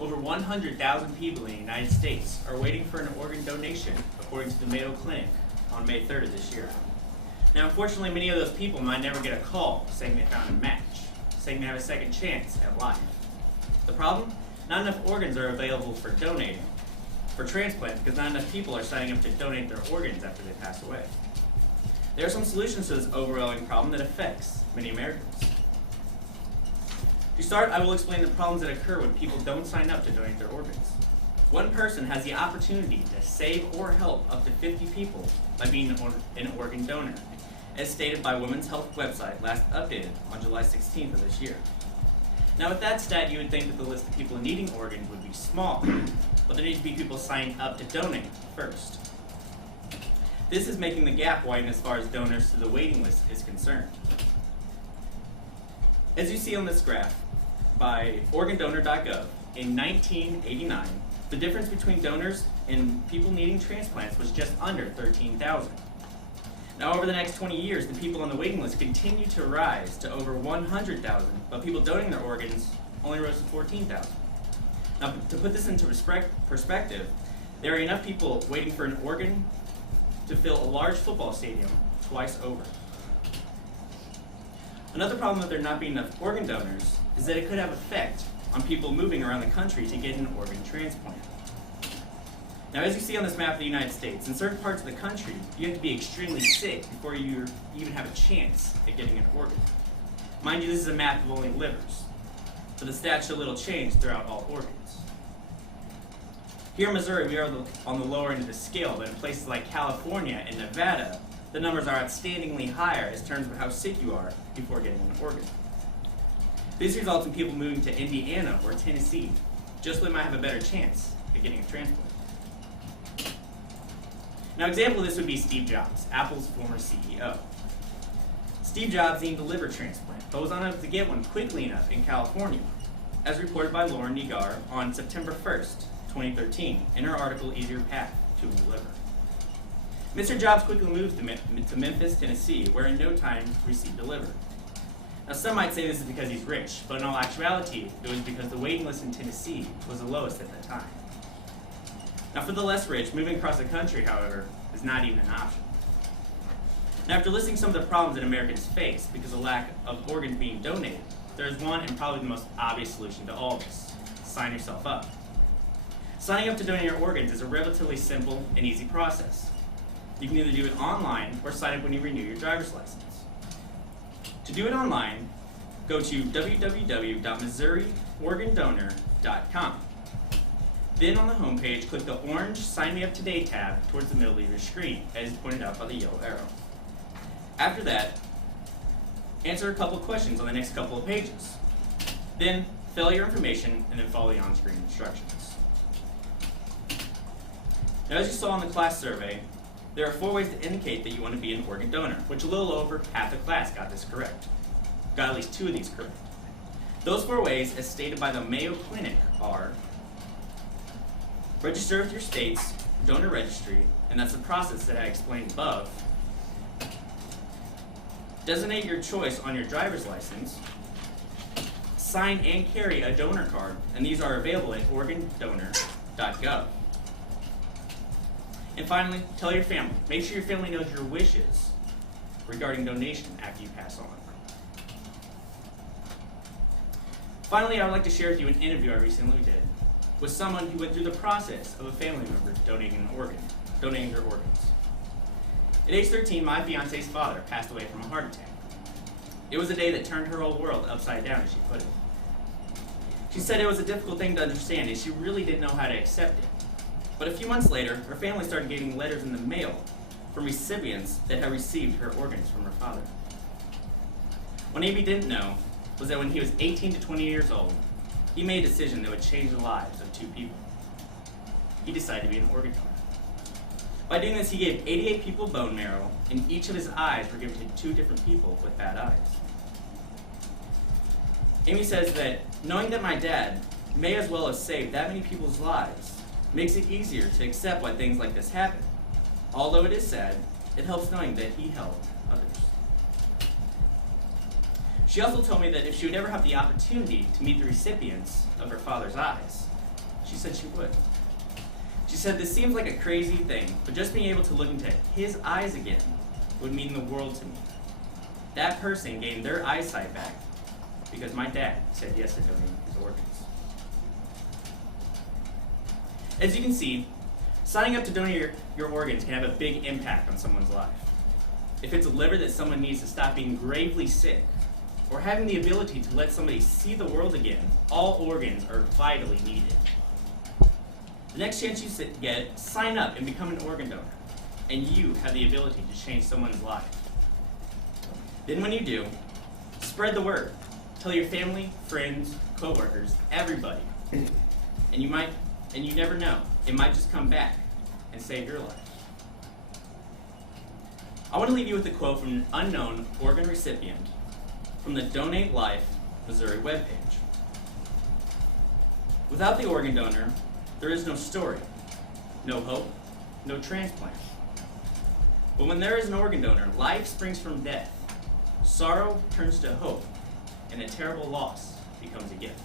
Over 100,000 people in the United States are waiting for an organ donation, according to the Mayo Clinic on May 3rd of this year. Now, unfortunately, many of those people might never get a call saying they found a match, saying they have a second chance at life. The problem? Not enough organs are available for transplant, because not enough people are signing up to donate their organs after they pass away. There are some solutions to this overwhelming problem that affects many Americans. To start, I will explain the problems that occur when people don't sign up to donate their organs. One person has the opportunity to save or help up to 50 people by being an organ donor, as stated by Women's Health website last updated on July 16th of this year. Now with that stat, you would think that the list of people needing organs would be small, but there need to be people signed up to donate first. This is making the gap widen as far as donors to the waiting list is concerned. As you see on this graph, by organdonor.gov, in 1989, the difference between donors and people needing transplants was just under 13,000. Now over the next 20 years, the people on the waiting list continue to rise to over 100,000, but people donating their organs only rose to 14,000. Now to put this into perspective, there are enough people waiting for an organ to fill a large football stadium twice over. Another problem with there not being enough organ donors is that it could have effect on people moving around the country to get an organ transplant. Now, as you see on this map of the United States, in certain parts of the country, you have to be extremely sick before you even have a chance at getting an organ. Mind you, this is a map of only livers, so the stats show little change throughout all organs. Here in Missouri, we are on the lower end of the scale, but in places like California and Nevada, the numbers are outstandingly higher in terms of how sick you are before getting an organ. This results in people moving to Indiana or Tennessee, just so they might have a better chance at getting a transplant. Now, an example of this would be Steve Jobs, Apple's former CEO. Steve Jobs needed a liver transplant, but was unable to get one quickly enough in California, as reported by Lauren Niegar on September 1st, 2013, in her article, Easier Path to a New Liver. Mr. Jobs quickly moved to Memphis, Tennessee, where in no time received a liver. Now, some might say this is because he's rich, but in all actuality, it was because the waiting list in Tennessee was the lowest at that time. Now, for the less rich, moving across the country, however, is not even an option. Now, after listing some of the problems that Americans face because of lack of organs being donated, there is one and probably the most obvious solution to all this: sign yourself up. Signing up to donate your organs is a relatively simple and easy process. You can either do it online or sign up when you renew your driver's license. To do it online, go to www.missouriorgandonor.com. Then on the homepage, click the orange Sign Me Up Today tab towards the middle of your screen, as pointed out by the yellow arrow. After that, answer a couple of questions on the next couple of pages. Then fill out your information and then follow the on-screen instructions. Now, as you saw in the class survey, there are 4 ways to indicate that you want to be an organ donor, which a little over half the class got this correct. Got at least 2 of these correct. Those 4 ways, as stated by the Mayo Clinic, are: register with your state's donor registry, and that's the process that I explained above. Designate your choice on your driver's license. Sign and carry a donor card, and these are available at organdonor.gov. And finally, tell your family. Make sure your family knows your wishes regarding donation after you pass on. Finally, I would like to share with you an interview I recently did with someone who went through the process of a family member donating their organs. At age 13, my fiance's father passed away from a heart attack. It was a day that turned her whole world upside down, as she put it. She said it was a difficult thing to understand, and she really didn't know how to accept it. But a few months later, her family started getting letters in the mail from recipients that had received her organs from her father. What Amy didn't know was that when he was 18 to 20 years old, he made a decision that would change the lives of 2 people. He decided to be an organ donor. By doing this, he gave 88 people bone marrow, and each of his eyes were given to 2 different people with bad eyes. Amy says that knowing that my dad may as well have saved that many people's lives makes it easier to accept why things like this happen. Although it is sad, it helps knowing that he helped others. She also told me that if she would ever have the opportunity to meet the recipients of her father's eyes, She said she would. She said, "This seems like a crazy thing, but just being able to look into his eyes again would mean the world to me. That person gained their eyesight back because my dad said yes to donating his organs." As you can see, signing up to donate your organs can have a big impact on someone's life. If it's a liver that someone needs to stop being gravely sick, or having the ability to let somebody see the world again, all organs are vitally needed. The next chance you get, sign up and become an organ donor, and you have the ability to change someone's life. Then when you do, spread the word. Tell your family, friends, coworkers, everybody. And you never know, it might just come back and save your life. I want to leave you with a quote from an unknown organ recipient from the Donate Life Missouri webpage. "Without the organ donor, there is no story, no hope, no transplant. But when there is an organ donor, life springs from death, sorrow turns to hope, and a terrible loss becomes a gift."